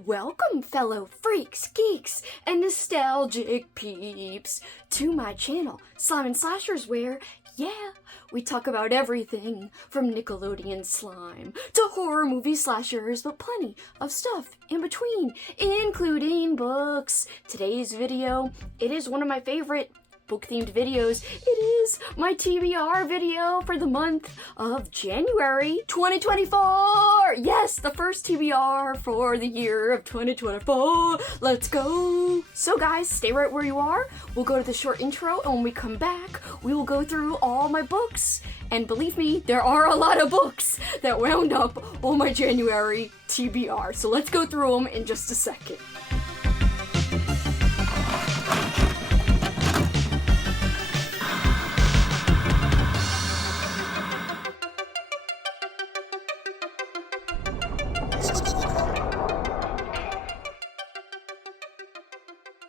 Welcome, fellow freaks, geeks, and nostalgic peeps, to my channel, Slime and Slashers, where, yeah, we talk about everything from Nickelodeon slime to horror movie slashers, but plenty of stuff in between, including books. Today's video, it is one of my favorite book-themed videos. It is my TBR video for the month of January 2024. Yes, the first TBR for the year of 2024. Let's go. So guys, stay right where you are. We'll go to the short intro, and when we come back, we will go through all my books. And believe me, there are a lot of books that wound up on my January TBR. So let's go through them in just a second.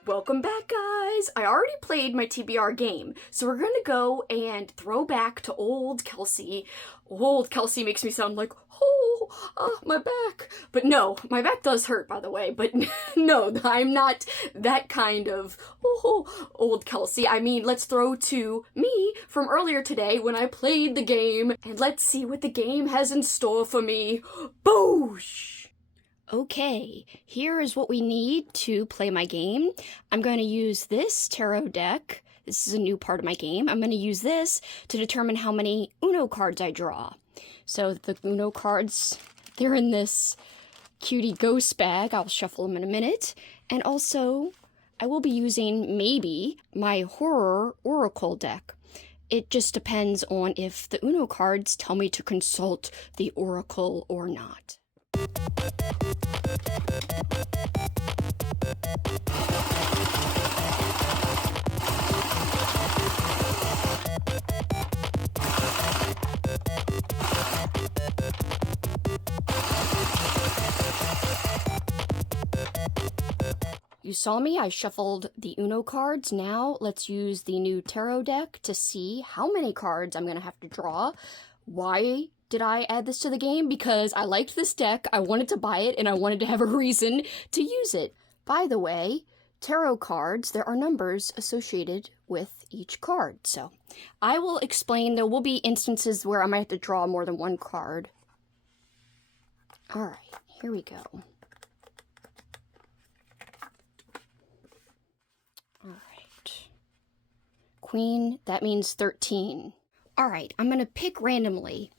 Welcome back, guys! I already played my TBR game, so we're gonna go and throw back to old Kelsey. Old Kelsey makes me sound like, my back. But no, my back does hurt, by the way, but no, I'm not that kind of, old Kelsey. I mean, let's throw to me from earlier today when I played the game, and let's see what the game has in store for me. Boosh! Okay, here is what we need to play my game. I'm going to use this tarot deck. This is a new part of my game. I'm going to use this to determine how many Uno cards I draw. So the Uno cards, they're in this cutie ghost bag. I'll shuffle them in a minute. And also, I will be using maybe my horror oracle deck. It just depends on if the Uno cards tell me to consult the oracle or not. You saw me, I shuffled the Uno cards. Now let's use the new tarot deck to see how many cards I'm going to have to draw. Why did I add this to the game? Because I liked this deck, I wanted to buy it, and I wanted to have a reason to use it. By the way, tarot cards, there are numbers associated with each card. So I will explain. There will be instances where I might have to draw more than one card. Alright, here we go. Alright. Queen, that means 13. Alright, I'm going to pick randomly.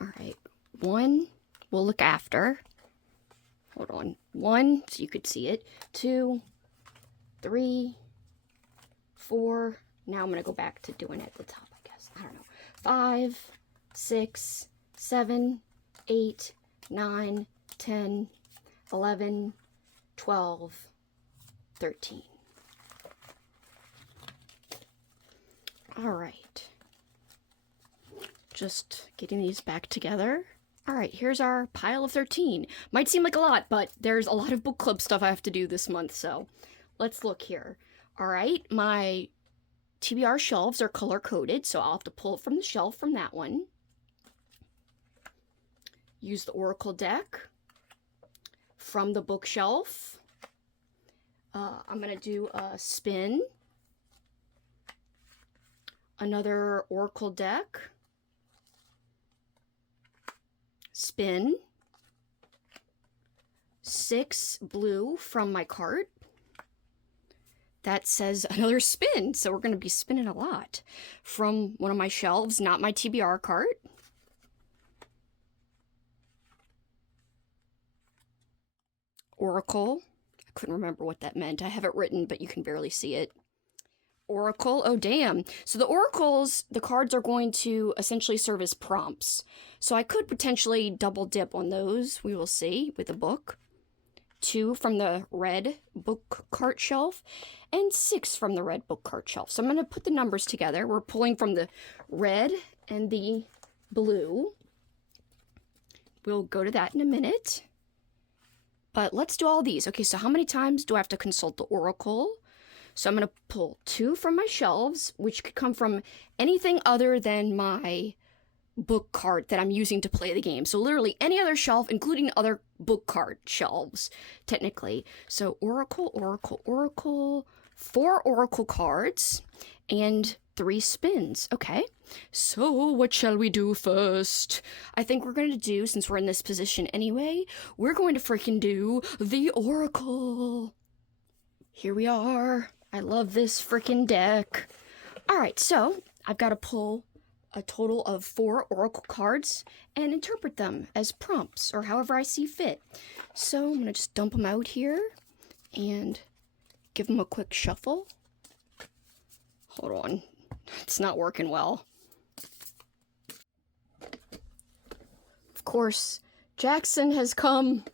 Alright, 1, we'll look after. Hold on. 1, so you could see it. 2, 3, 4. Now I'm going to go back to doing it at the top, I guess. I don't know. 5, 6, 7, 8, 9, 10, 11, 12, 13. Alright. Just getting these back together. Alright, here's our pile of 13. Might seem like a lot, but there's a lot of book club stuff I have to do this month, so let's look here. Alright, my TBR shelves are color-coded, so I'll have to pull it from the shelf from that one. Use the Oracle deck from the bookshelf. I'm going to do a spin. Another Oracle deck. Spin. 6 blue from my cart. That says another spin, so we're going to be spinning a lot. From one of my shelves, not my TBR cart. Oracle. I couldn't remember what that meant. I have it written, but you can barely see it. Oracle, oh damn. So the oracles, the cards are going to essentially serve as prompts. So I could potentially double dip on those, we will see, with a book. 2 from the red book cart shelf, and 6 from the red book cart shelf. So I'm going to put the numbers together. We're pulling from the red and the blue. We'll go to that in a minute. But let's do all these. Okay, so how many times do I have to consult the oracle? So I'm going to pull 2 from my shelves, which could come from anything other than my book cart that I'm using to play the game. So literally any other shelf, including other book cart shelves, technically. So Oracle, Oracle, Oracle, 4 Oracle cards, and 3 spins. Okay, so what shall we do first? I think we're going to do, since we're in this position anyway, we're going to freaking do the Oracle. Here we are. I love this freaking deck. Alright, so I've got to pull a total of 4 Oracle cards and interpret them as prompts, or however I see fit. So I'm going to just dump them out here and give them a quick shuffle. Hold on. It's not working well. Of course, Jackson has come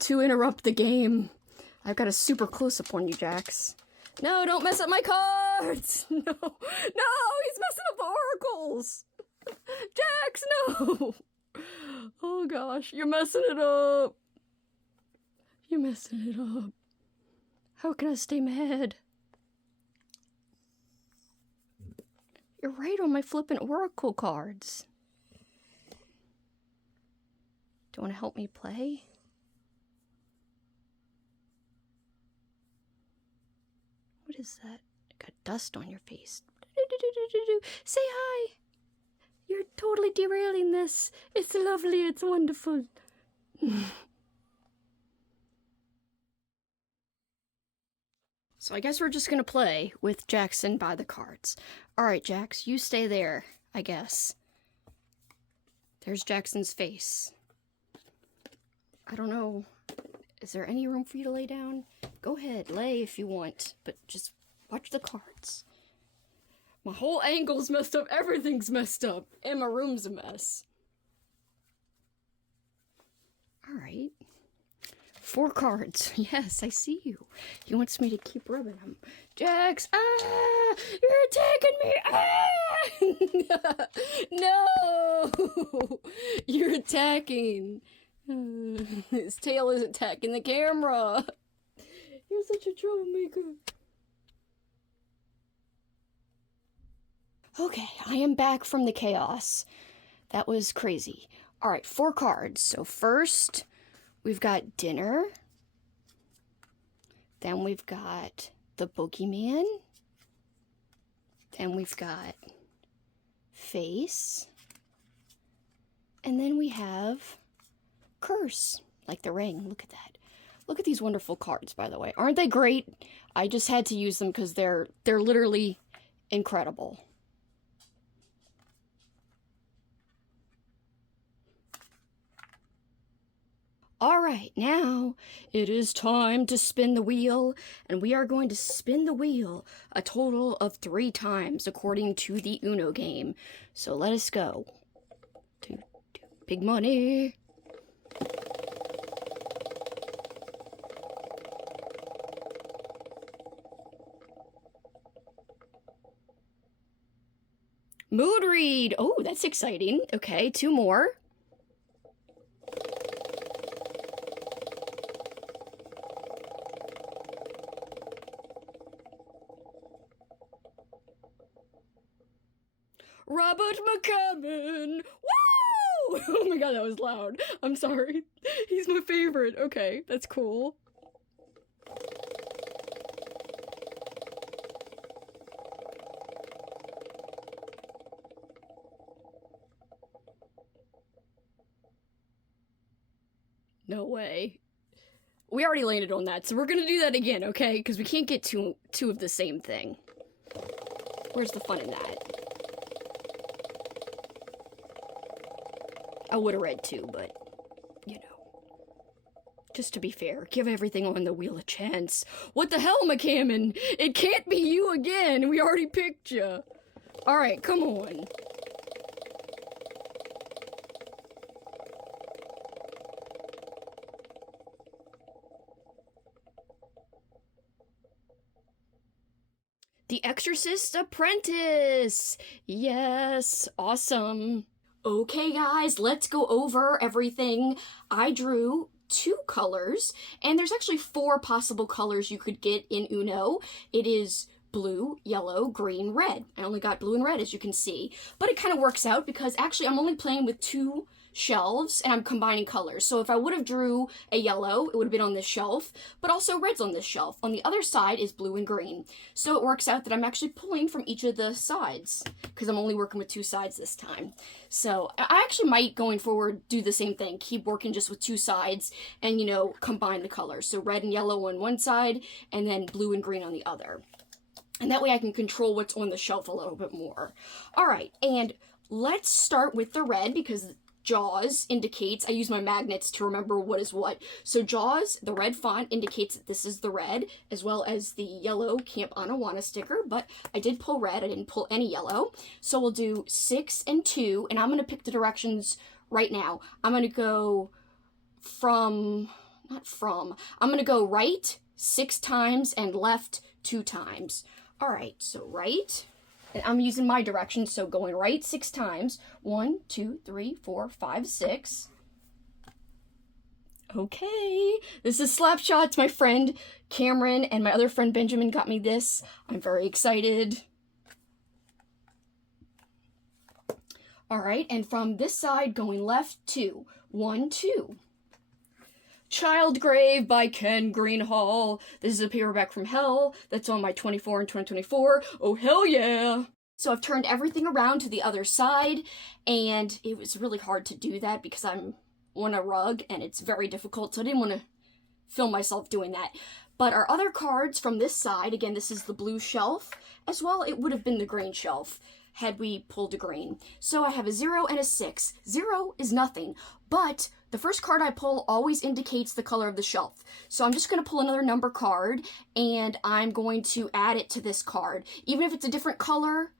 to interrupt the game. I've got a super close-up on you, Jax. No, don't mess up my cards! No, no, he's messing up the oracles! Jax, no! Oh gosh, you're messing it up. You're messing it up. How can I stay mad? You're right on my flippin' oracle cards. Do you want to help me play? What is that? Got dust on your face. Say hi! You're totally derailing this. It's lovely, it's wonderful. So I guess we're just gonna play with Jackson by the cards. Alright, Jax, you stay there, I guess. There's Jackson's face. I don't know. Is there any room for you to lay down? Go ahead, lay if you want, but just watch the cards. My whole angle's messed up, everything's messed up, and my room's a mess. Alright. 4 cards. Yes, I see you. He wants me to keep rubbing them. Jax, you're attacking me! No! You're attacking. His tail is attacking the camera. You're such a troublemaker. Okay, I am back from the chaos. That was crazy. Alright, 4 cards. So first, we've got dinner. Then we've got the boogeyman. Then we've got face. And then we have curse, like the ring. Look at that. Look at these wonderful cards, by the way. Aren't they great? I just had to use them because they're literally incredible. Alright, now it is time to spin the wheel, and we are going to spin the wheel a total of 3 times according to the Uno game. So let us go. Big money. Mood read. Oh, that's exciting. Okay, 2 more. Robert McCammon! Woo! Oh my god, that was loud. I'm sorry. He's my favorite. Okay, that's cool. No way. We already landed on that, so we're gonna do that again, okay? Because we can't get two of the same thing. Where's the fun in that? I would have read 2, but, you know. Just to be fair, give everything on the wheel a chance. What the hell, McCammon? It can't be you again! We already picked you! Alright, come on. The Exorcist Apprentice! Yes, awesome. Okay guys, let's go over everything. I drew 2 colors, and there's actually 4 possible colors you could get in Uno. It is blue, yellow, green, red. I only got blue and red, as you can see. But it kind of works out because actually I'm only playing with 2 shelves and I'm combining colors. So if I would have drew a yellow, it would have been on this shelf, but also red's on this shelf. On the other side is blue and green. So it works out that I'm actually pulling from each of the sides because I'm only working with 2 sides this time. So I actually might, going forward, do the same thing. Keep working just with 2 sides and, you know, combine the colors. So red and yellow on one side and then blue and green on the other. And that way I can control what's on the shelf a little bit more. All right, and let's start with the red because Jaws indicates, I use my magnets to remember what is what. So Jaws, the red font, indicates that this is the red, as well as the yellow Camp Anawana sticker, but I did pull red, I didn't pull any yellow. So we'll do 6 and 2, and I'm going to pick the directions right now. I'm going to go I'm going to go right 6 times and left 2 times. All right, so right. And I'm using my directions, so going right 6 times. 1, 2, 3, 4, 5, 6. Okay, this is Slapshots. My friend Cameron and my other friend Benjamin got me this. I'm very excited. All right, and from this side, going left 2. 1, 2. Child Grave by Ken Greenhall. This is a paperback from hell that's on my 24 and 2024. Oh, hell yeah! So I've turned everything around to the other side, and it was really hard to do that because I'm on a rug, and it's very difficult, so I didn't want to film myself doing that. But our other cards from this side, again, this is the blue shelf, as well, it would have been the green shelf had we pulled a green. So I have a 0 and a 6. 0 is nothing, but the first card I pull always indicates the color of the shelf. So I'm just going to pull another number card, and I'm going to add it to this card. Even if it's a different color,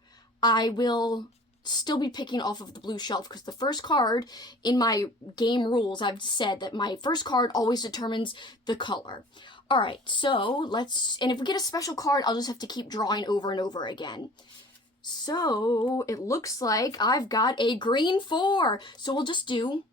I will still be picking off of the blue shelf, because the first card in my game rules, I've said that my first card always determines the color. All right, so and if we get a special card, I'll just have to keep drawing over and over again. So it looks like I've got a green 4. So we'll just do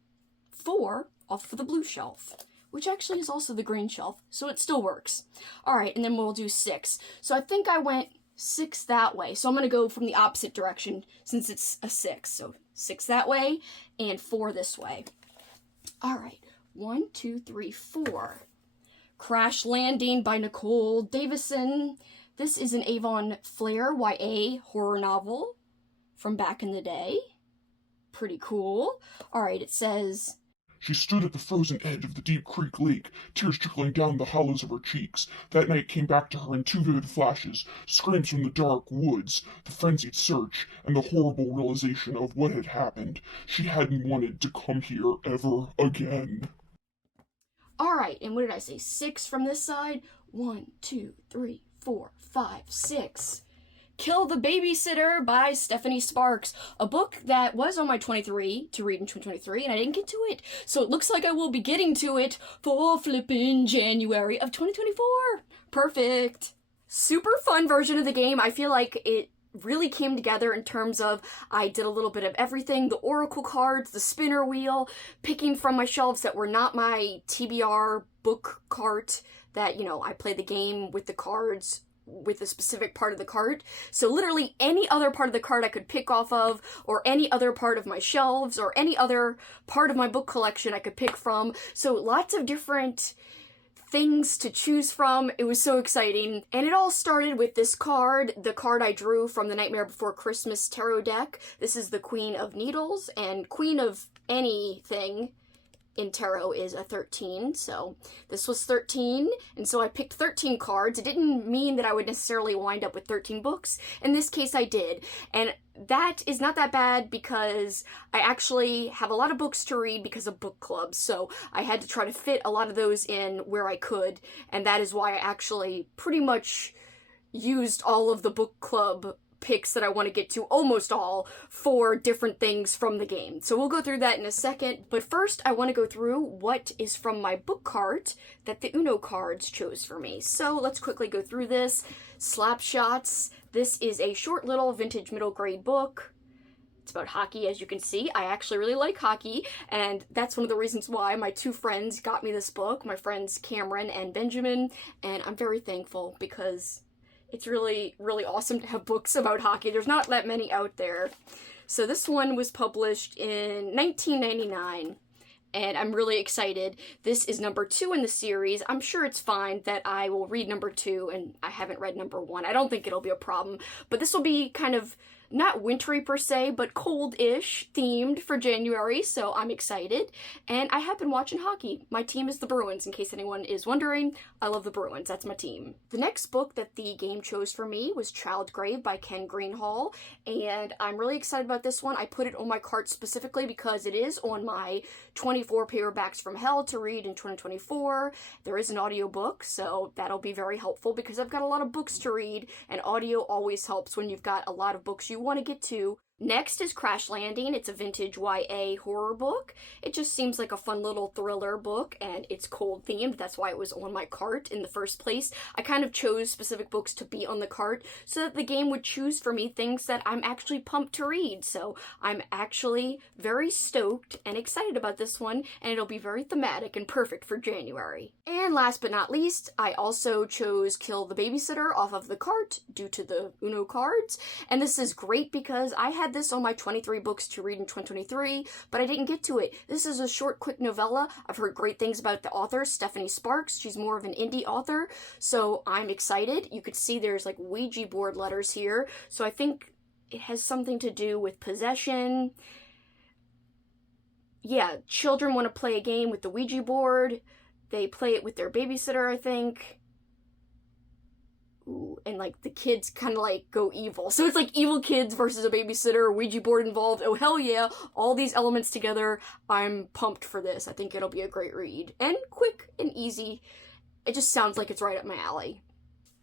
4 off of the blue shelf, which actually is also the green shelf, so it still works. All right, and then we'll do 6. So I think I went 6 that way, so I'm going to go from the opposite direction since it's a 6. So 6 that way and 4 this way. All right, 1, 2, 3, 4. Crash Landing by Nicole Davison. This is an Avon Flair YA horror novel from back in the day. Pretty cool. All right, it says, She stood at the frozen edge of the deep creek lake, tears trickling down the hollows of her cheeks. That night came back to her in 2 vivid flashes, screams from the dark woods, the frenzied search, and the horrible realization of what had happened. She hadn't wanted to come here ever again. All right, and what did I say? 6 from this side? 1, 2, 3, 4, 5, 6. Kill the Babysitter by Stephanie Sparks, a book that was on my 23 to read in 2023, and I didn't get to it. So it looks like I will be getting to it for flipping January of 2024. Perfect. Super fun version of the game. I feel like it really came together in terms of I did a little bit of everything, the oracle cards, the spinner wheel, picking from my shelves that were not my TBR book cart that, you know, I play the game with the cards with a specific part of the cart. So literally any other part of the cart I could pick off of, or any other part of my shelves, or any other part of my book collection I could pick from. So lots of different things to choose from. It was so exciting. And it all started with this card, the card I drew from the Nightmare Before Christmas tarot deck. This is the Queen of Needles, and Queen of anything in tarot is a 13, so this was 13, and so I picked 13 cards. It didn't mean that I would necessarily wind up with 13 books. In this case, I did, and that is not that bad because I actually have a lot of books to read because of book clubs, so I had to try to fit a lot of those in where I could, and that is why I actually pretty much used all of the book club picks that I want to get to, almost all, for different things from the game. So we'll go through that in a second, but first I want to go through what is from my book cart that the Uno cards chose for me. So let's quickly go through this. Slapshots. This is a short little vintage middle grade book. It's about hockey, as you can see. I actually really like hockey, and that's one of the reasons why my 2 friends got me this book, my friends Cameron and Benjamin, and I'm very thankful because It's really, really awesome to have books about hockey. There's not that many out there. So this one was published in 1999, and I'm really excited. This is number 2 in the series. I'm sure it's fine that I will read number 2, and I haven't read number 1. I don't think it'll be a problem, but this will be kind of not wintry per se, but cold-ish themed for January, so I'm excited. And I have been watching hockey. My team is the Bruins, in case anyone is wondering. I love the Bruins. That's my team. The next book that the game chose for me was Child Grave by Ken Greenhall, and I'm really excited about this one. I put it on my cart specifically because it is on my 24 paperbacks from hell to read in 2024. There is an audiobook, so that'll be very helpful because I've got a lot of books to read, and audio always helps when you've got a lot of books you want to get to. Next is Crash Landing. It's a vintage YA horror book. It just seems like a fun little thriller book, and it's cold themed. That's why it was on my cart in the first place. I kind of chose specific books to be on the cart so that the game would choose for me things that I'm actually pumped to read. So I'm actually very stoked and excited about this one, and it'll be very thematic and perfect for January. And last but not least, I also chose Kill the Babysitter off of the cart due to the Uno cards. And this is great because I had this on my 23 books to read in 2023, but I didn't get to it. This is a short, quick novella. I've heard great things about the author, Stephanie Sparks. She's more of an indie author, so I'm excited. You could see there's like Ouija board letters here, so I think it has something to do with possession. Yeah, children want to play a game with the Ouija board. They play it with their babysitter, I think. Ooh, and like the kids kind of like go evil. So it's like evil kids versus a babysitter, Ouija board involved. Oh hell yeah, all these elements together. I'm pumped for this. I think it'll be a great read. And quick and easy. It just sounds like it's right up my alley.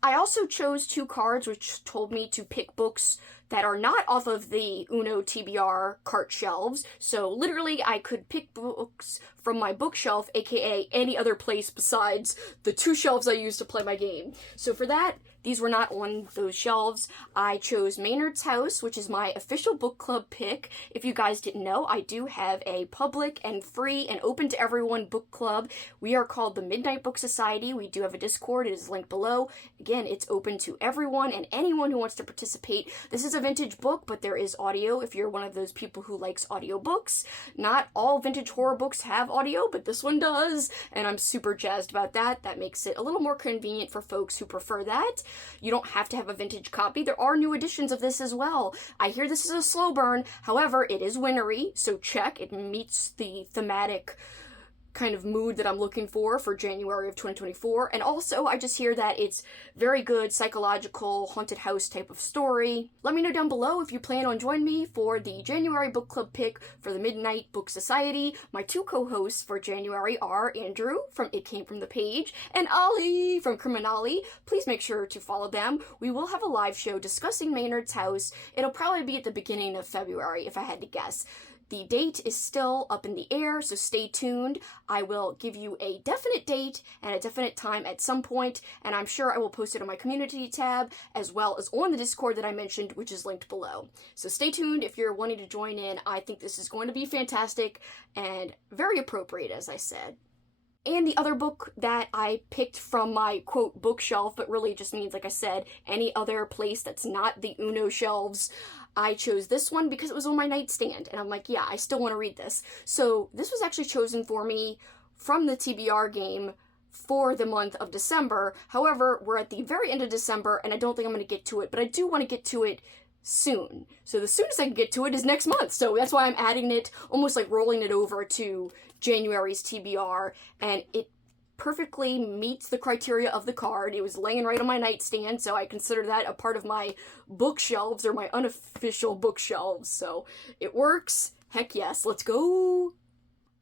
I also chose 2 cards which told me to pick books that are not off of the Uno TBR cart shelves. So literally I could pick books from my bookshelf, aka any other place besides the 2 shelves I use to play my game. So for that, these were not on those shelves. I chose Maynards House, which is my official book club pick. If you guys didn't know, I do have a public and free and open to everyone book club. We are called the Midnight Book Society. We do have a Discord. It is linked below. Again, it's open to everyone and anyone who wants to participate. This is a vintage book, but there is audio if you're one of those people who likes audiobooks. Not all vintage horror books have audio, but this one does, and I'm super jazzed about that. That makes it a little more convenient for folks who prefer that. You don't have to have a vintage copy. There are new editions of this as well. I hear this is a slow burn. However, it is wintry, so check. It meets the thematic kind of mood that I'm looking for January of 2024. And also, I just hear that it's very good psychological haunted house type of story. Let me know down below if you plan on joining me for the January book club pick for the Midnight Book Society. My 2 co-hosts for January are Andrew from It Came From The Page and Ollie from Criminali. Please make sure to follow them. We will have a live show discussing Maynard's House. It'll probably be at the beginning of February if I had to guess. The date is still up in the air, so stay tuned. I will give you a definite date and a definite time at some point, and I'm sure I will post it on my community tab, as well as on the Discord that I mentioned, which is linked below. So stay tuned if you're wanting to join in. I think this is going to be fantastic and very appropriate, as I said. And the other book that I picked from my, quote, bookshelf, but really just means, like I said, any other place that's not the Uno shelves, I chose this one because it was on my nightstand, and I'm like, yeah, I still want to read this. So this was actually chosen for me from the TBR game for the month of December. However, we're at the very end of December, and I don't think I'm going to get to it, but I do want to get to it soon. So the soonest I can get to it is next month, so that's why I'm adding it, almost like rolling it over to January's TBR, and it perfectly meets the criteria of the card. It was laying right on my nightstand, so I consider that a part of my bookshelves or my unofficial bookshelves, so it works. Heck yes, let's go!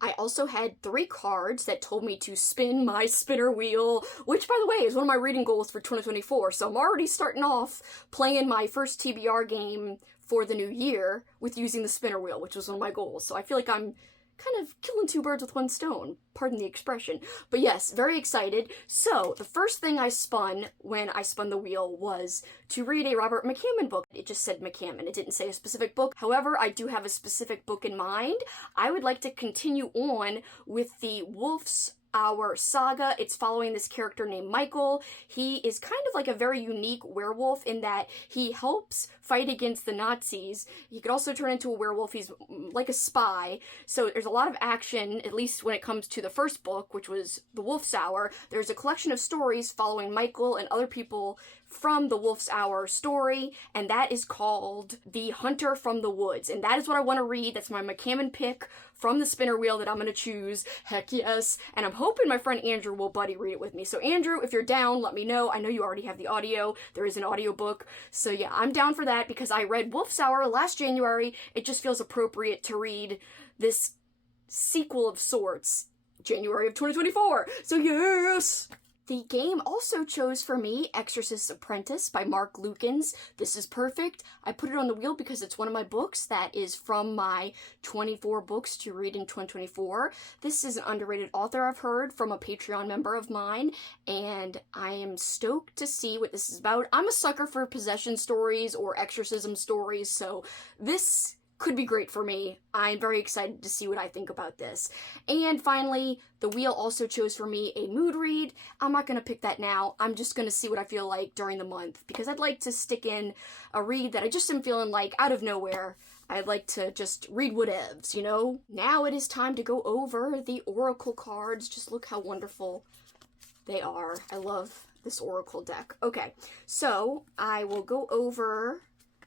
I also had 3 cards that told me to spin my spinner wheel, which, by the way, is one of my reading goals for 2024, so I'm already starting off playing my first TBR game for the new year with using the spinner wheel, which was one of my goals, so I feel like I'm kind of killing 2 birds with 1 stone, pardon the expression. But yes, very excited. So, the first thing I spun when I spun the wheel was to read a Robert McCammon book. It just said McCammon, it didn't say a specific book. However, I do have a specific book in mind. I would like to continue on with the Wolf's Hour saga. It's following this character named Michael. He is kind of like a very unique werewolf in that he helps fight against the Nazis. He could also turn into a werewolf. He's like a spy. So there's a lot of action, at least when it comes to the first book, which was The Wolf's Hour. There's a collection of stories following Michael and other people from the Wolf's Hour story, and that is called The Hunter from the Woods, and that is what I want to read. That's my McCammon pick from the spinner wheel that I'm going to choose. Heck yes. And I'm hoping my friend Andrew will buddy read it with me. So Andrew, if you're down, let me know. I know you already have the audio. There is an audiobook. So yeah, I'm down for that because I read Wolf's Hour last January. It just feels appropriate to read this sequel of sorts January of 2024. So yes! The game also chose for me Exorcist's Apprentice by Mark Lukens. This is perfect. I put it on the wheel because it's one of my books that is from my 24 books to read in 2024. This is an underrated author I've heard from a Patreon member of mine, and I am stoked to see what this is about. I'm a sucker for possession stories or exorcism stories, so this could be great for me. I'm very excited to see what I think about this. And finally, the wheel also chose for me a mood read. I'm not going to pick that now. I'm just going to see what I feel like during the month because I'd like to stick in a read that I just am feeling like out of nowhere. I'd like to just read whatevs, you know? Now it is time to go over the Oracle cards. Just look how wonderful they are. I love this Oracle deck. Okay, so I will go over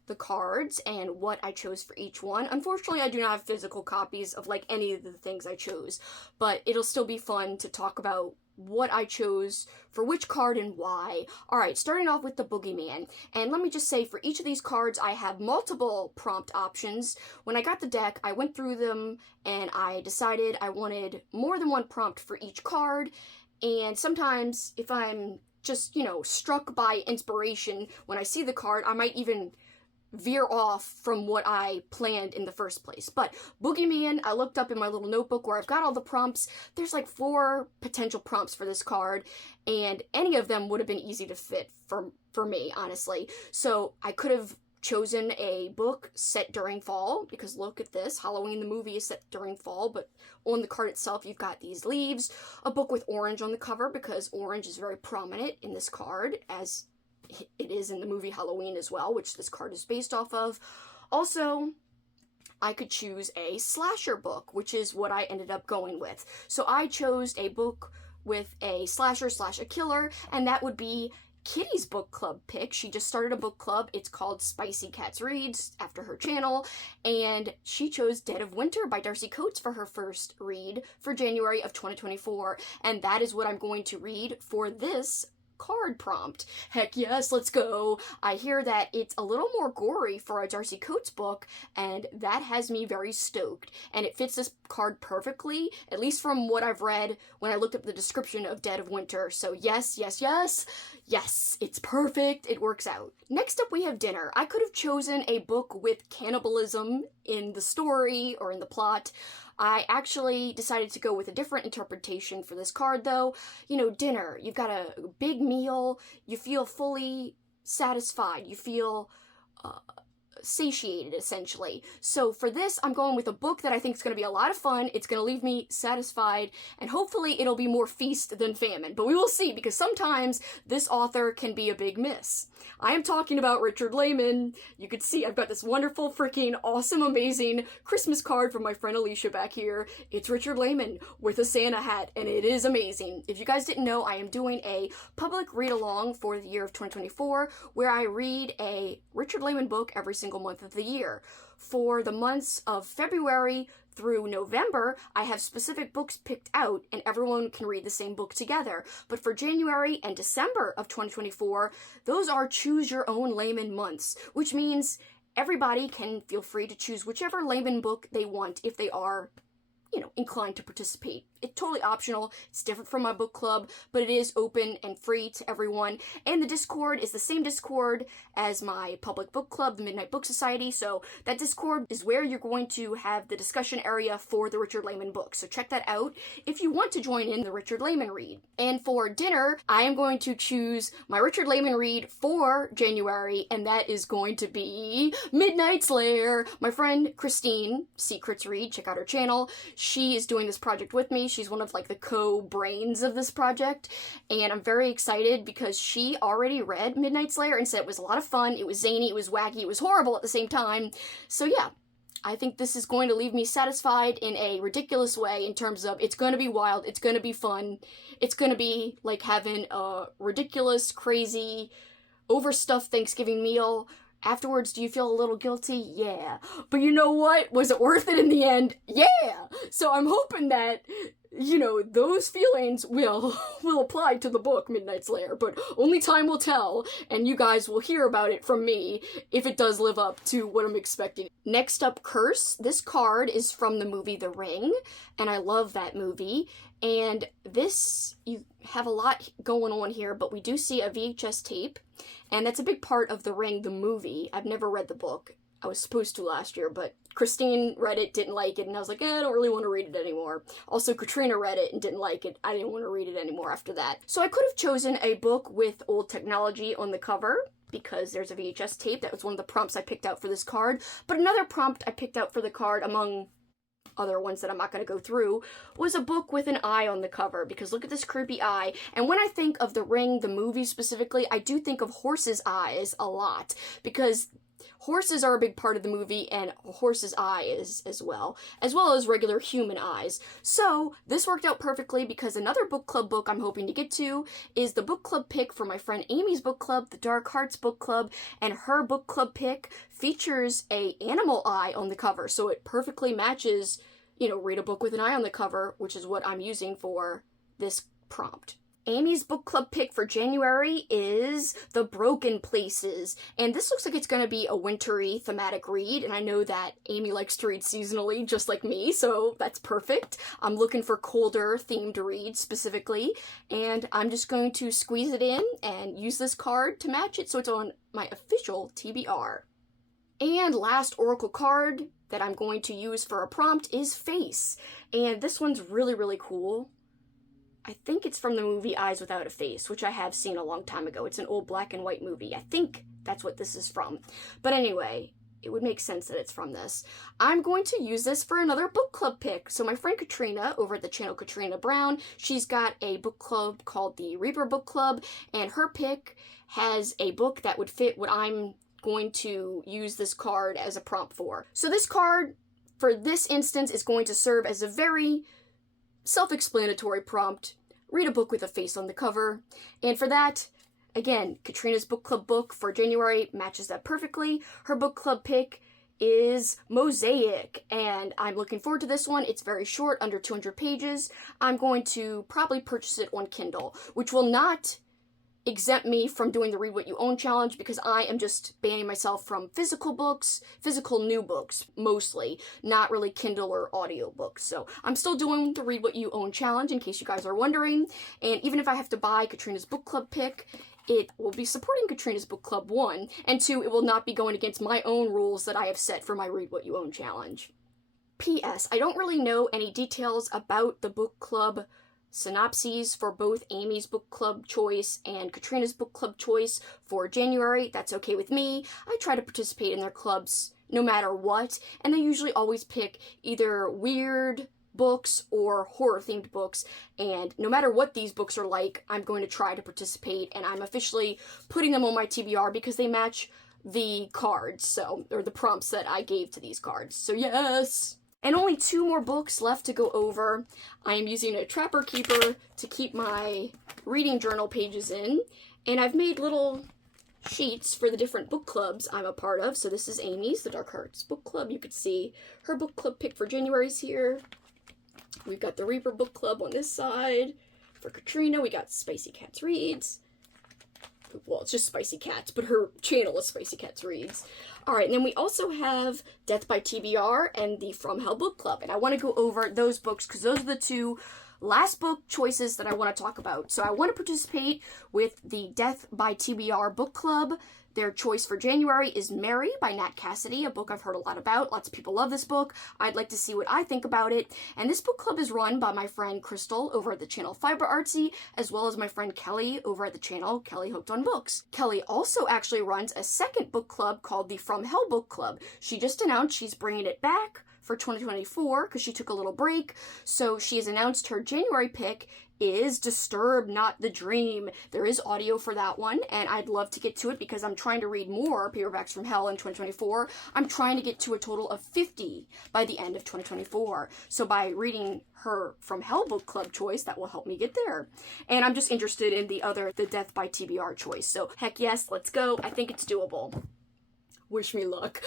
the cards and what I chose for each one. Unfortunately, I do not have physical copies of like any of the things I chose, but it'll still be fun to talk about what I chose for which card and why. Alright, starting off with the Boogeyman. And let me just say, for each of these cards, I have multiple prompt options. When I got the deck, I went through them and I decided I wanted more than one prompt for each card. And sometimes, if I'm just, you know, struck by inspiration when I see the card, I might even veer off from what I planned in the first place. But Boogeyman, I looked up in my little notebook where I've got all the prompts. There's like 4 potential prompts for this card, and any of them would have been easy to fit for me, honestly. So I could have chosen a book set during fall, because look at this, Halloween the movie is set during fall, but on the card itself you've got these leaves. A book with orange on the cover, because orange is very prominent in this card, as it is in the movie Halloween as well, which this card is based off of. Also, I could choose a slasher book, which is what I ended up going with. So I chose a book with a slasher / a killer, and that would be Kitty's book club pick. She just started a book club. It's called Spicy Cats Reads, after her channel, and she chose Dead of Winter by Darcy Coates for her first read for January of 2024, and that is what I'm going to read for this card prompt. Heck yes, let's go. I hear that it's a little more gory for a Darcy Coates book, and that has me very stoked. And it fits this card perfectly, at least from what I've read when I looked up the description of Dead of Winter. So yes, yes, yes, yes, it's perfect. It works out. Next up we have Dinner. I could have chosen a book with cannibalism in the story or in the plot. I actually decided to go with a different interpretation for this card, though. You know, dinner, you've got a big meal, you feel fully satisfied, you feel satiated, essentially. So for this, I'm going with a book that I think is going to be a lot of fun. It's going to leave me satisfied, and hopefully it'll be more feast than famine. But we will see, because sometimes this author can be a big miss. I am talking about Richard Laymon. You can see I've got this wonderful, freaking awesome, amazing Christmas card from my friend Alicia back here. It's Richard Laymon with a Santa hat, and it is amazing. If you guys didn't know, I am doing a public read-along for the year of 2024, where I read a Richard Laymon book every single month of the year. For the months of February through November, I have specific books picked out, and everyone can read the same book together. But for January and December of 2024, those are choose your own Laymon months, which means everybody can feel free to choose whichever Laymon book they want if they are, you know, inclined to participate. It's totally optional. It's different from my book club, but it is open and free to everyone. And the Discord is the same Discord as my public book club, the Midnight Book Society. So that Discord is where you're going to have the discussion area for the Richard Laymon book. So check that out if you want to join in the Richard Laymon read. And for dinner, I am going to choose my Richard Laymon read for January, and that is going to be Midnight's Lair. My friend Christine, Secrets Read, check out her channel. She is doing this project with me. She's one of like the co-brains of this project, and I'm very excited because she already read Midnight Slayer and said it was a lot of fun, it was zany, it was wacky, it was horrible at the same time. So yeah, I think this is going to leave me satisfied in a ridiculous way in terms of it's going to be wild, it's going to be fun, it's going to be like having a ridiculous, crazy, overstuffed Thanksgiving meal. Afterwards, do you feel a little guilty? Yeah. But you know what? Was it worth it in the end? Yeah! So I'm hoping that, you know, those feelings will apply to the book Midnight Slayer, but only time will tell, and you guys will hear about it from me if it does live up to what I'm expecting. Next up, Curse. This card is from the movie The Ring, and I love that movie. And this, you have a lot going on here, but we do see a VHS tape, and that's a big part of The Ring, the movie. I've never read the book. I was supposed to last year, but Christine read it, didn't like it, and I was like, I don't really want to read it anymore. Also, Katrina read it and didn't like it. I didn't want to read it anymore after that. So I could have chosen a book with old technology on the cover, because there's a VHS tape. That was one of the prompts I picked out for this card. But another prompt I picked out for the card, among other ones that I'm not going to go through, was a book with an eye on the cover, because look at this creepy eye. And when I think of The Ring, the movie specifically, I do think of horses' eyes a lot, because horses are a big part of the movie, and a horse's eye is as well as regular human eyes. So this worked out perfectly, because another book club book I'm hoping to get to is the book club pick for my friend Amy's book club, the Dark Hearts book club, and her book club pick features a animal eye on the cover, so it perfectly matches, you know, read a book with an eye on the cover, which is what I'm using for this prompt. Amy's book club pick for January is The Broken Places, and this looks like it's going to be a wintry thematic read, and I know that Amy likes to read seasonally just like me, so that's perfect. I'm looking for colder themed reads specifically, and I'm just going to squeeze it in and use this card to match it so it's on my official TBR. And last oracle card that I'm going to use for a prompt is Face, and this one's really, really cool. I think it's from the movie Eyes Without a Face, which I have seen a long time ago. It's an old black and white movie. I think that's what this is from. But anyway, it would make sense that it's from this. I'm going to use this for another book club pick. So my friend Katrina, over at the channel Katrina Brown, she's got a book club called the Reaper Book Club, and her pick has a book that would fit what I'm going to use this card as a prompt for. So this card, for this instance, is going to serve as a very self-explanatory prompt. Read a book with a face on the cover. And for that, again, Katrina's book club book for January matches that perfectly. Her book club pick is Mosaic, and I'm looking forward to this one. It's very short, under 200 pages. I'm going to probably purchase it on Kindle, which will not exempt me from doing the Read What You Own challenge, because I am just banning myself from physical books, physical new books, mostly, not really Kindle or audio books. So I'm still doing the Read What You Own challenge, in case you guys are wondering, and even if I have to buy Katrina's book club pick, it will be supporting Katrina's book club, 1, and 2, it will not be going against my own rules that I have set for my Read What You Own challenge. P.S. I don't really know any details about the book club synopses for both Amy's book club choice and Katrina's book club choice for January. That's okay with me. I try to participate in their clubs no matter what, and they usually always pick either weird books or horror themed books, and no matter what these books are like, I'm going to try to participate, and I'm officially putting them on my TBR because they match the cards, or the prompts that I gave to these cards. So yes! And only 2 more books left to go over. I am using a Trapper Keeper to keep my reading journal pages in, and I've made little sheets for the different book clubs I'm a part of. So this is Amy's, the Dark Hearts book club. You could see her book club pick for January's here. We've got the Reaper book club on this side. For Katrina, we got Spicy Cats Reads. Well, it's just Spicy Cats, but her channel is Spicy Cats Reads. Alright, and then we also have Death by TBR and the From Hell Book Club. And I want to go over those books because those are the 2 last book choices that I want to talk about. So I want to participate with the Death by TBR book club. Their choice for January is Mary by Nat Cassidy, a book I've heard a lot about. Lots of people love this book. I'd like to see what I think about it. And this book club is run by my friend Crystal over at the channel Fiber Artsy, as well as my friend Kelly over at the channel Kelly Hooked on Books. Kelly also actually runs a second book club called the From Hell Book Club. She just announced she's bringing it back for 2024 because she took a little break. So she has announced her January pick is Disturb Not the Dream. There is audio for that one, and I'd love to get to it because I'm trying to read more Paperbacks from Hell in 2024. I'm trying to get to a total of 50 by the end of 2024. So by reading her From Hell book club choice, that will help me get there. And I'm just interested in the Death by TBR choice. So heck yes, let's go. I think it's doable. Wish me luck.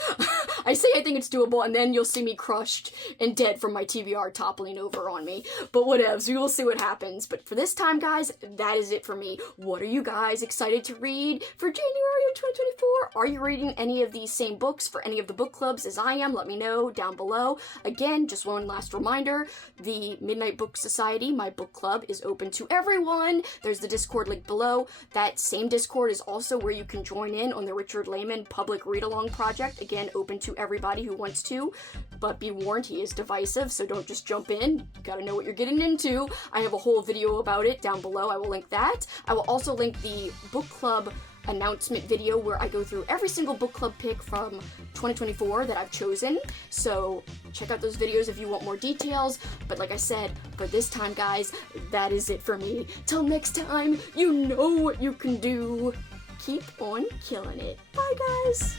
I say I think it's doable, and then you'll see me crushed and dead from my TBR toppling over on me. But whatevs, we will see what happens. But for this time, guys, that is it for me. What are you guys excited to read for January of 2024? Are you reading any of these same books for any of the book clubs as I am? Let me know down below. Again, just one last reminder, the Midnight Book Society, my book club, is open to everyone. There's the Discord link below. That same Discord is also where you can join in on the Richard Laymon public read-along project. Again, open to everybody who wants to, but be warned, he is divisive, so don't just jump in. You gotta know what you're getting into. I have a whole video about it down below. I will link that. I will also link the book club announcement video where I go through every single book club pick from 2024 that I've chosen. So check out those videos if you want more details. But like I said, for this time, guys, that is it for me. Till next time, you know what you can do. Keep on killing it. Bye, guys.